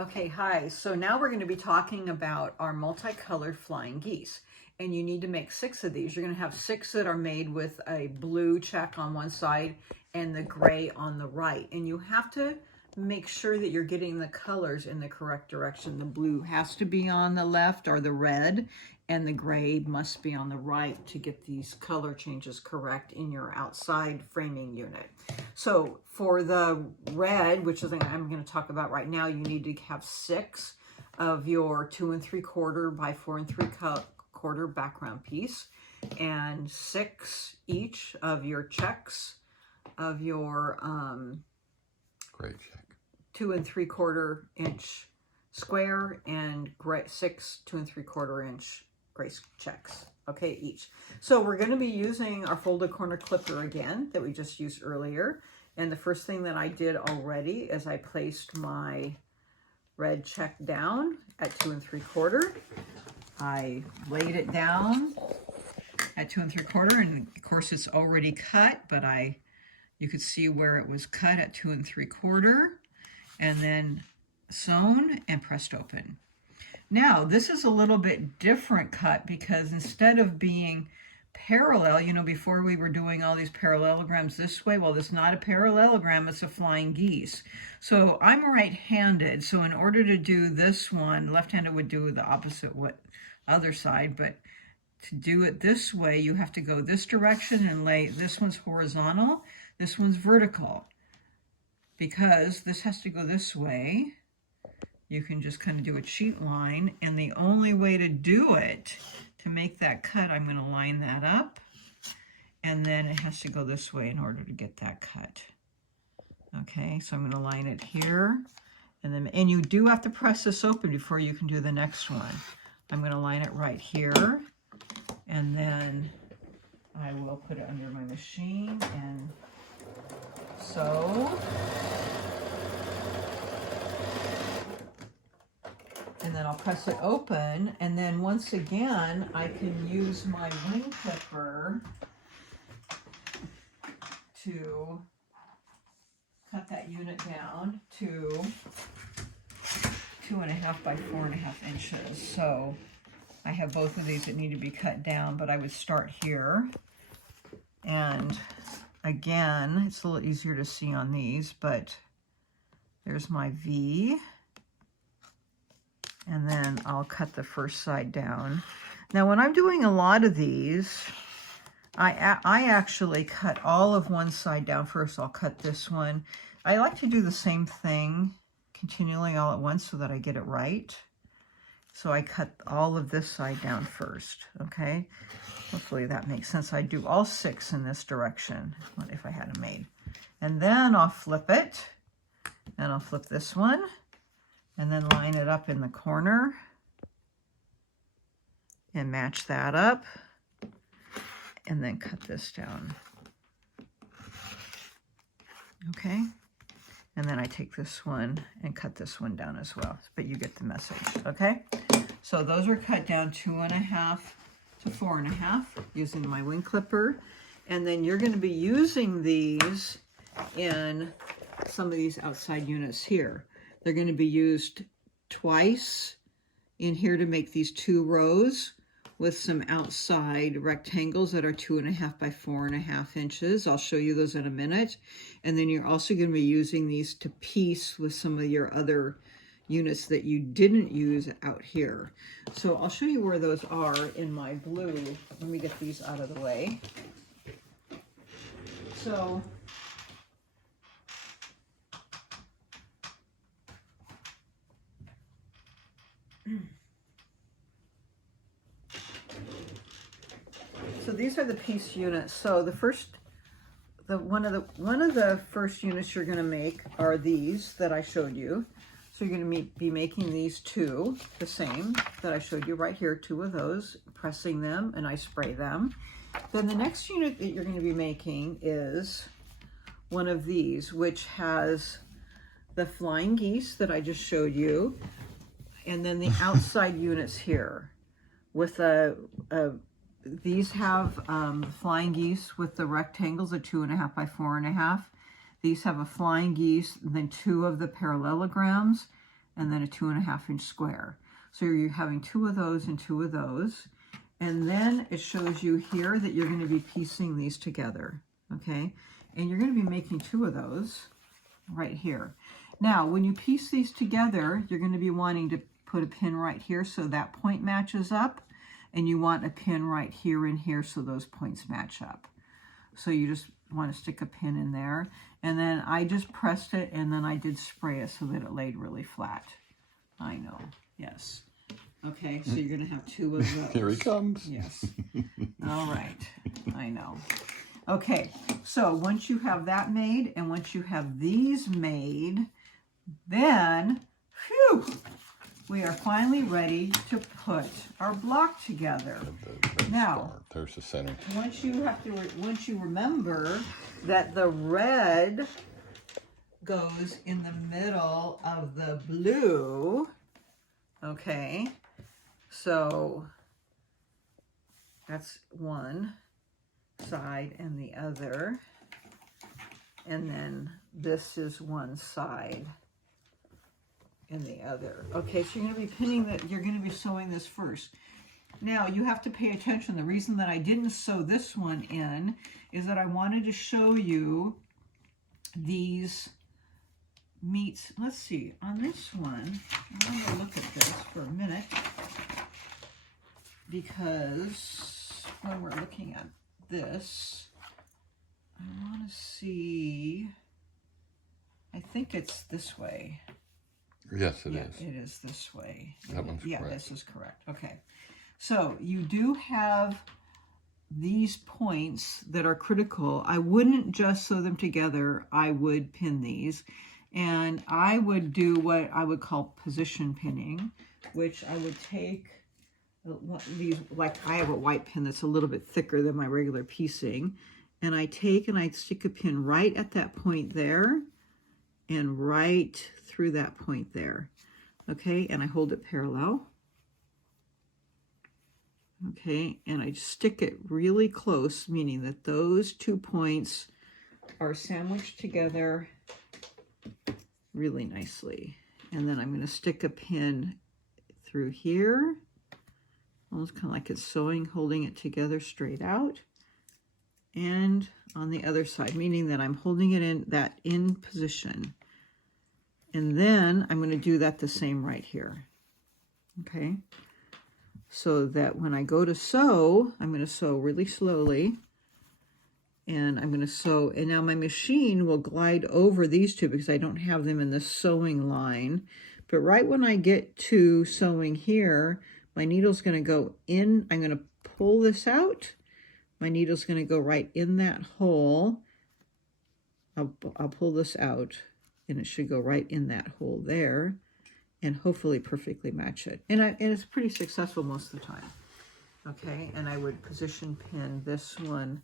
Okay, hi. So now we're going to be talking about our multicolored flying geese. And you need to make 6 of these. You're going to have 6 that are made with a blue check on one side and the gray on the right. And you have to make sure that you're getting the colors in the correct direction. The blue has to be on the left or the red, and the gray must be on the right to get these color changes correct in your outside framing unit. So for the red, which is I'm going to talk about right now, you need to have 6 of your 2 3/4 by 4 3/4 background piece, and 6 each of your checks of your gray check, 2 3/4 inch square, and 6 2 3/4 inch gray checks. Okay, each. So we're going to be using our folded corner clipper again that we just used earlier. And the first thing that I did already is I placed my red check down at 2 3/4. I laid it down at 2 3/4, and of course it's already cut, but you could see where it was cut at 2 3/4, and then sewn and pressed open. Now, this is a little bit different cut because instead of being parallel, you know, before we were doing all these parallelograms this way, well, this is not a parallelogram, it's a flying geese. So I'm right-handed, so in order to do this one, left-handed would do the opposite other side, but to do it this way, you have to go this direction and lay, this one's horizontal, this one's vertical. Because this has to go this way, you can just kind of do a cheat line, and the only way to do it, to make that cut, I'm going to line that up, and then it has to go this way in order to get that cut. Okay, so I'm going to line it here, and you do have to press this open before you can do the next one. I'm going to line it right here, and then I will put it under my machine and sew. And then I'll press it open, and then once again I can use my wing clipper to cut that unit down to 2.5 by 4.5 inches. So I have both of these that need to be cut down, but I would start here. And again, it's a little easier to see on these, but there's my V. And then I'll cut the first side down. Now, when I'm doing a lot of these, I actually cut all of one side down first. I'll cut this one. I like to do the same thing continually all at once so that I get it right. So I cut all of this side down first, okay? Hopefully that makes sense. I do all 6 in this direction, if I had them made. And then I'll flip it, and I'll flip this one, and then line it up in the corner and match that up, and then cut this down. Okay, and then I take this one and cut this one down as well, but you get the message. Okay, so those are cut down 2.5 to 4.5 using my wing clipper, and then you're going to be using these in some of these outside units here. They're going to be used twice in here to make these 2 rows with some outside rectangles that are 2.5 by 4.5 inches. I'll show you those in a minute. And then you're also going to be using these to piece with some of your other units that you didn't use out here. So I'll show you where those are in my blue. Let me get these out of the way. So these are the piece units. So one of the first units you're going to make are these that I showed you. So you're going to be making these 2, the same that I showed you right here, 2 of those, pressing them, and I spray them. Then the next unit that you're going to be making is one of these, which has the flying geese that I just showed you, and then the outside units here with these have flying geese with the rectangles of 2.5 by 4.5. These have a flying geese, and then 2 of the parallelograms, and then a 2.5-inch square. So you're having 2 of those and 2 of those. And then it shows you here that you're going to be piecing these together, okay? And you're going to be making 2 of those right here. Now, when you piece these together, you're going to be wanting to put a pin right here so that point matches up, and you want a pin right here and here so those points match up. So you just want to stick a pin in there, and then I just pressed it, and then I did spray it so that it laid really flat. I know, yes. Okay, so you're going to have 2 of those. Here he comes. Yes. All right, I know. Okay, so once you have that made, and once you have these made, then, phew, we are finally ready to put our block together. Now, there's the center. Once you remember that the red goes in the middle of the blue, okay, so that's one side and the other, and then this is one side and the other. Okay, so you're going to be pinning that, you're going to be sewing this first. Now you have to pay attention. The reason that I didn't sew this one in is that I wanted to show you these meets. Let's see, on this one, I'm going to look at this for a minute, because when we're looking at this, I want to see, I think it's this way. Yes, it is. It is this way. That one's correct. This is correct. Okay. So you do have these points that are critical. I wouldn't just sew them together. I would pin these. And I would do what I would call position pinning, which I would take these, like I have a white pin that's a little bit thicker than my regular piecing. And I take and I stick a pin right at that point there and right through that point there. Okay, and I hold it parallel. Okay, and I stick it really close, meaning that those 2 points are sandwiched together really nicely. And then I'm going to stick a pin through here, almost kind of like it's sewing, holding it together straight out. And on the other side, meaning that I'm holding it in position. And then I'm going to do that the same right here. Okay, so that when I go to sew, I'm going to sew really slowly, and I'm going to sew, and now my machine will glide over these 2 because I don't have them in the sewing line. But right when I get to sewing here, my needle's going to go in. I'm going to pull this out. My needle's going to go right in that hole. I'll pull this out, and it should go right in that hole there, and hopefully perfectly match it. And it's pretty successful most of the time. Okay, and I would position pin this one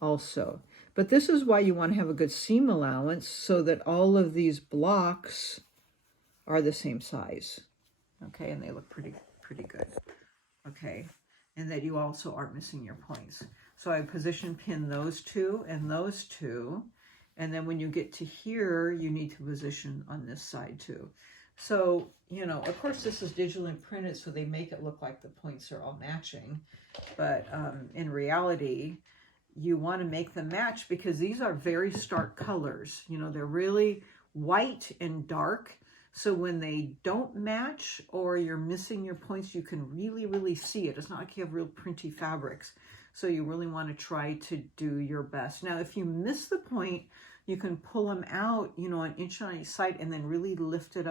also. But this is why you want to have a good seam allowance, so that all of these blocks are the same size. Okay, and they look pretty good. Okay, and that you also aren't missing your points. So I position pin those 2 and those 2, and then when you get to here, you need to position on this side too. So, you know, of course this is digitally printed, so they make it look like the points are all matching. But in reality, you want to make them match because these are very stark colors. You know, they're really white and dark. So when they don't match or you're missing your points, you can really see it. It's not like you have real printy fabrics. So you really want to try to do your best. Now, if you miss the point, you can pull them out, you know, an inch on each side and then really lift it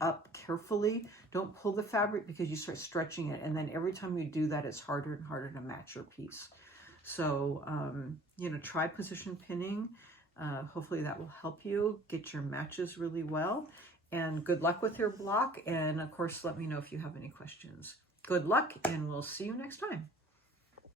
up carefully. Don't pull the fabric because you start stretching it. And then every time you do that, it's harder and harder to match your piece. So, you know, try position pinning. Hopefully that will help you get your matches really well. And good luck with your block. And of course, let me know if you have any questions. Good luck, and we'll see you next time.